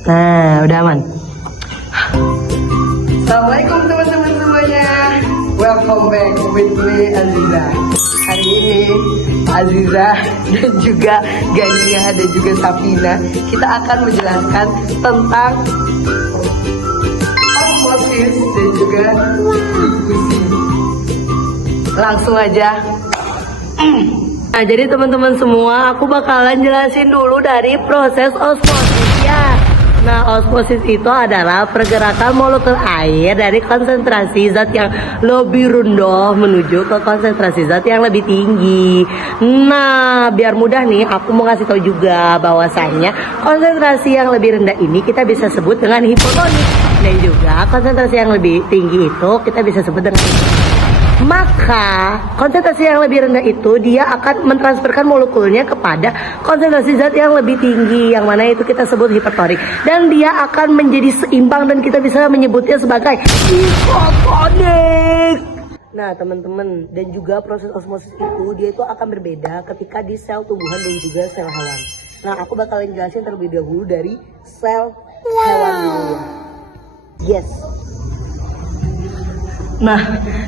Nah, udah aman. Assalamualaikum teman-teman semuanya. Welcome back with me Aziza. Hari ini Aziza dan juga Gania dan juga Safina, kita akan menjelaskan tentang osmosis dan juga difusi. Langsung aja. Nah, jadi teman-teman semua, aku bakalan jelasin dulu dari proses osmosis ya. Nah, osmosis itu adalah pergerakan molekul air dari konsentrasi zat yang lebih rendah menuju ke konsentrasi zat yang lebih tinggi. Nah, biar mudah nih, aku mau kasih tahu juga bahwasannya konsentrasi yang lebih rendah ini kita bisa sebut dengan hipotonik, dan juga konsentrasi yang lebih tinggi itu kita bisa sebut dengan maka konsentrasi yang lebih rendah itu dia akan mentransferkan molekulnya kepada konsentrasi zat yang lebih tinggi, yang mana itu kita sebut hipertonik, dan dia akan menjadi seimbang dan kita bisa menyebutnya sebagai hipotonik. Nah teman-teman, dan juga proses osmosis itu dia itu akan berbeda ketika di sel tumbuhan dan juga sel hewan. Nah aku bakalan jelasin terlebih dahulu dari sel hewan dulu ya. Yes. Nah,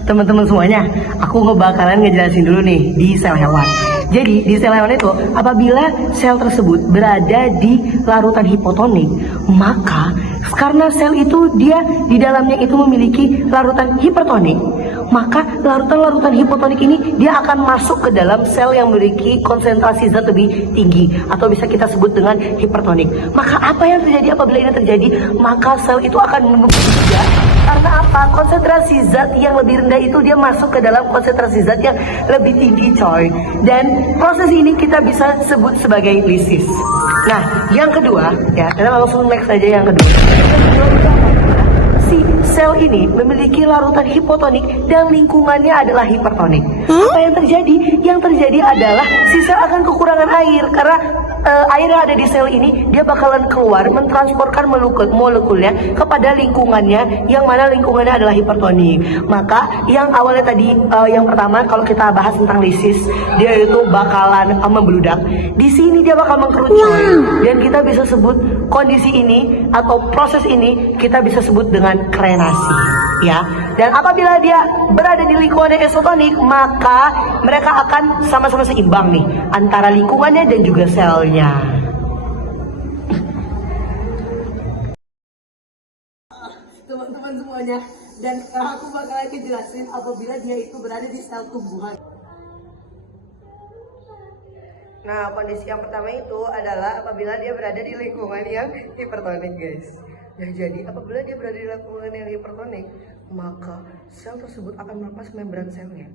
teman-teman semuanya, aku bakalan ngejelasin dulu nih di sel hewan. Jadi, di sel hewan itu, apabila sel tersebut berada di larutan hipotonik, maka karena sel itu dia di dalamnya itu memiliki larutan hipertonik, maka larutan-larutan hipotonik ini dia akan masuk ke dalam sel yang memiliki konsentrasi zat lebih tinggi, atau bisa kita sebut dengan hipertonik. Maka apa yang terjadi apabila ini terjadi? Maka sel itu akan menumpuk juga. Karena apa? Konsentrasi zat yang lebih rendah itu dia masuk ke dalam konsentrasi zat yang lebih tinggi, coy. Dan proses ini kita bisa sebut sebagai lisis. Nah, yang kedua, ya, kita langsung next saja yang kedua. Si sel ini memiliki larutan hipotonik dan lingkungannya adalah hipertonik. Apa yang terjadi? Yang terjadi adalah si sel akan kekurangan air karena air yang ada di sel ini dia bakalan keluar mentransportkan molekulnya kepada lingkungannya, yang mana lingkungannya adalah hipertonik. Maka yang awalnya tadi yang pertama kalau kita bahas tentang lisis, dia itu bakalan membludak. Di sini dia bakal mengkerucut, dan kita bisa sebut kondisi ini atau proses ini kita bisa sebut dengan krenasi ya. Dan apabila dia berada di lingkungan yang isotonik, maka mereka akan sama-sama seimbang nih antara lingkungannya dan juga selnya. Teman-teman semuanya, dan aku bakalan jelasin apabila dia itu berada di sel tumbuhan. Nah, kondisi yang pertama itu adalah apabila dia berada di lingkungan yang hipertonik, guys. Nah, jadi apabila dia berada di lingkungan yang hipertonik, maka sel tersebut akan melepas membran selnya.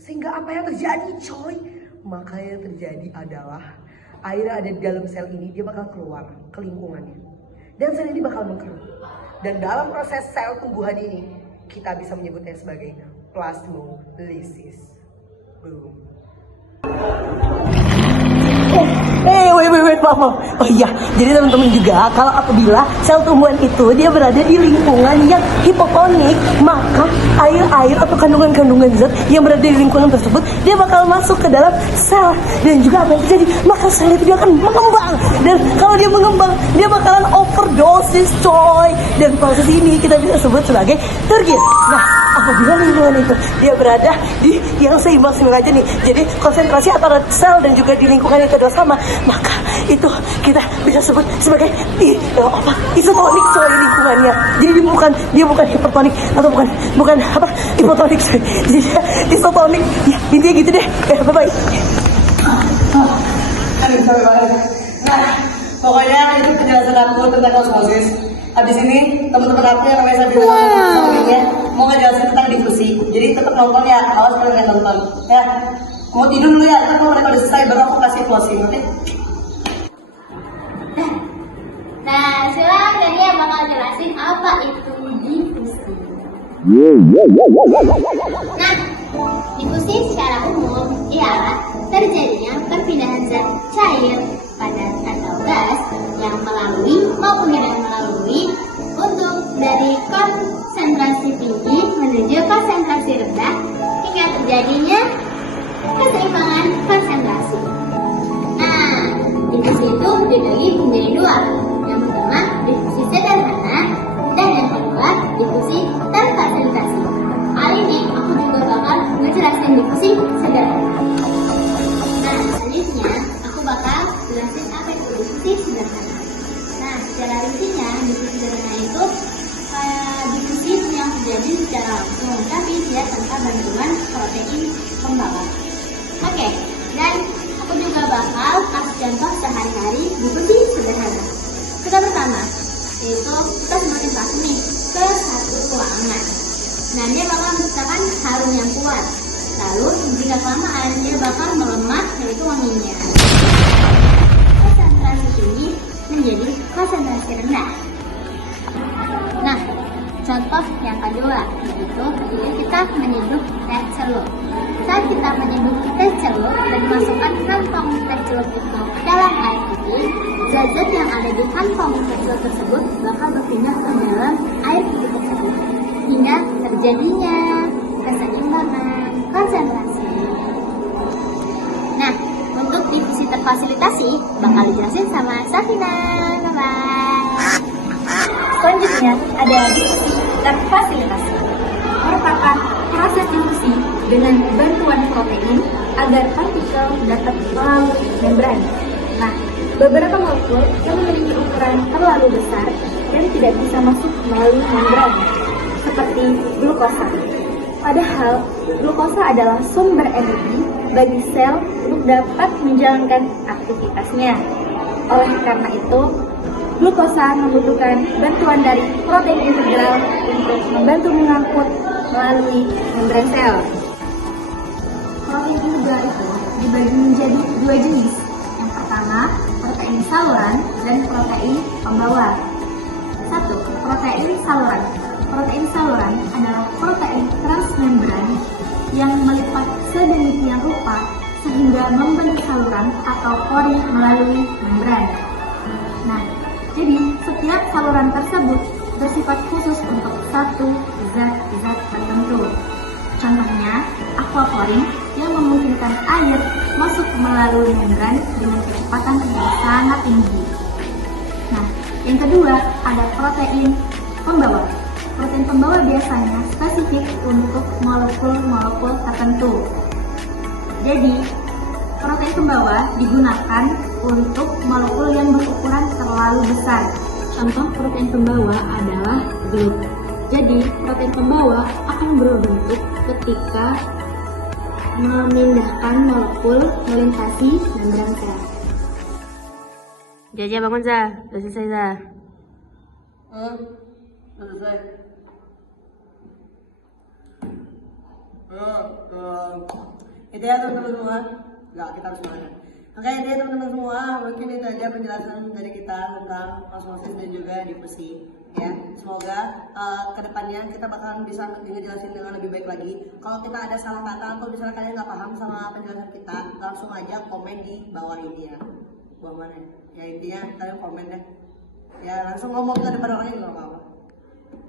Sehingga apa yang terjadi, coy? Maka yang terjadi adalah air yang ada di dalam sel ini dia bakal keluar ke lingkungannya. Dan sel ini bakal mengkerut. Dan dalam proses sel tumbuhan ini, kita bisa menyebutnya sebagai plasmolisis. Boom. Wait, maaf. Oh iya, jadi teman-teman juga kalau apabila sel tumbuhan itu dia berada di lingkungan yang hipotonik, maka air-air atau kandungan-kandungan zat yang berada di lingkungan tersebut dia bakal masuk ke dalam sel, dan juga apa yang terjadi? Maka sel itu dia akan mengembang, dan kalau dia mengembang dia bakalan overdosis, coy. Dan proses ini kita bisa sebut sebagai tergit. Nah, apabila lingkungan itu dia berada di yang seimbang-seimbang aja nih, jadi konsentrasi antara sel dan juga di lingkungan itu adalah sama, maka itu kita bisa sebut sebagai isotonik, coy, lingkungannya. Jadi dia bukan hipertonik atau bukan hipotonik, coy. Jadi dia isotonik. Ya, intinya gitu deh. Bye bye. Nah, pokoknya itu penjelasan aku tentang osmosis. Habis ini teman-teman aku yang namanya Sabina mau ngejelasin tentang difusi. Jadi tetap nonton ya, awas kalau nggak nonton ya. Mau tidur dulu ya, nanti kalau mereka udah selesai baru aku kasih closing, oke? Nah, sekarang Dania bakal jelasin apa itu difusi. Nah, difusi secara umum ialah terjadinya perpindahan zat cair, padat atau gas yang melalui maupun tidak melalui untuk dari konsentrasi tinggi menuju konsentrasi rendah hingga terjadinya keseimbangan konsentrasi. Nah, difusi itu dibagi menjadi dua. Yang pertama, sederhana. Nah, secara rincinya difusi sederhana itu difusi yang terjadi secara langsung, tapi dia tanpa bantuan protein pembawa. Oke, dan aku juga bakal kasih contoh sehari-hari difusi sederhana. Kita pertama, yaitu kita semakin masuk nih ke satu ruangan. Nah, dia bakal menciptakan harum yang kuat. Lalu, jika kelamaan, dia bakal melemah, yaitu wanginya. Konsentrasi tinggi menjadi konsentrasi rendah. Nah, contoh yang kedua, yaitu ketika kita menyeduh teh celup. Saat kita menyeduh teh celup dan masukkan kantong teh celup itu ke dalam air putih, zat-zat yang ada di kantong teh celup tersebut bakal berpindah ke dalam air putih tersebut hingga terjadinya keseimbangan konsentrasi. Nah, untuk difusi terfasilitasi bakal dijelasin sama Safina. Bye-bye. Selanjutnya ada difusi terfasilitasi, merupakan proses difusi dengan bantuan protein agar partikel dapat melalui membran. Nah, beberapa molekul yang memiliki ukuran terlalu besar dan tidak bisa masuk melalui membran, seperti glukosa. Padahal, glukosa adalah sumber energi bagi sel untuk dapat menjalankan aktivitasnya. Oleh karena itu, glukosa membutuhkan bantuan dari protein integral untuk membantu mengangkut melalui membran sel. Protein integral itu dibagi menjadi dua jenis. Yang pertama, protein saluran dan protein pembawa. 1. Protein saluran. Protein saluran adalah protein transmembran yang melipat sedemikian rupa sehingga membentuk saluran atau pori melalui membran. Nah, jadi setiap saluran tersebut bersifat khusus untuk satu zat-zat tertentu. Contohnya, aquaporin yang memungkinkan air masuk melalui membran dengan kecepatan yang sangat tinggi. Nah, yang kedua ada protein pembawa. Protein pembawa biasanya spesifik untuk molekul-molekul tertentu. Jadi, protein pembawa digunakan untuk molekul yang berukuran terlalu besar. Contoh protein pembawa adalah GLUT. Jadi, protein pembawa akan berbentuk ketika memindahkan molekul melintasi membran sel. Jaja bangun Za, udah selesai Za. Selesai. Itu ya teman-teman semua. Enggak, kita harus semangat. Oke, itu ya teman-teman semua. Mungkin itu aja penjelasan dari kita tentang osmosis dan juga difusi. Ya, semoga kedepannya kita bakalan bisa ngejelasin dengan lebih baik lagi. Kalau kita ada salah kata atau misalnya kalian nggak paham sama penjelasan kita, langsung aja komen di bawah ini ya. Bawah mana? Ya intinya kalian komen deh. Ya langsung ngomong ke depan orangnya nggak apa-apa.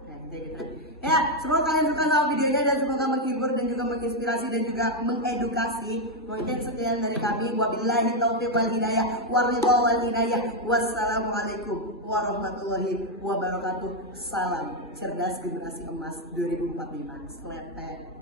Ya, gitu. Ya, semoga kalian suka sama videonya dan semoga menghibur dan juga menginspirasi dan juga mengedukasi. Mungkin sekian dari kami. Wabillahi taufiq wal hidayah waridha wal inayah. Wassalamualaikum warahmatullahi wabarakatuh. Salam cerdas generasi emas 2045. Selete.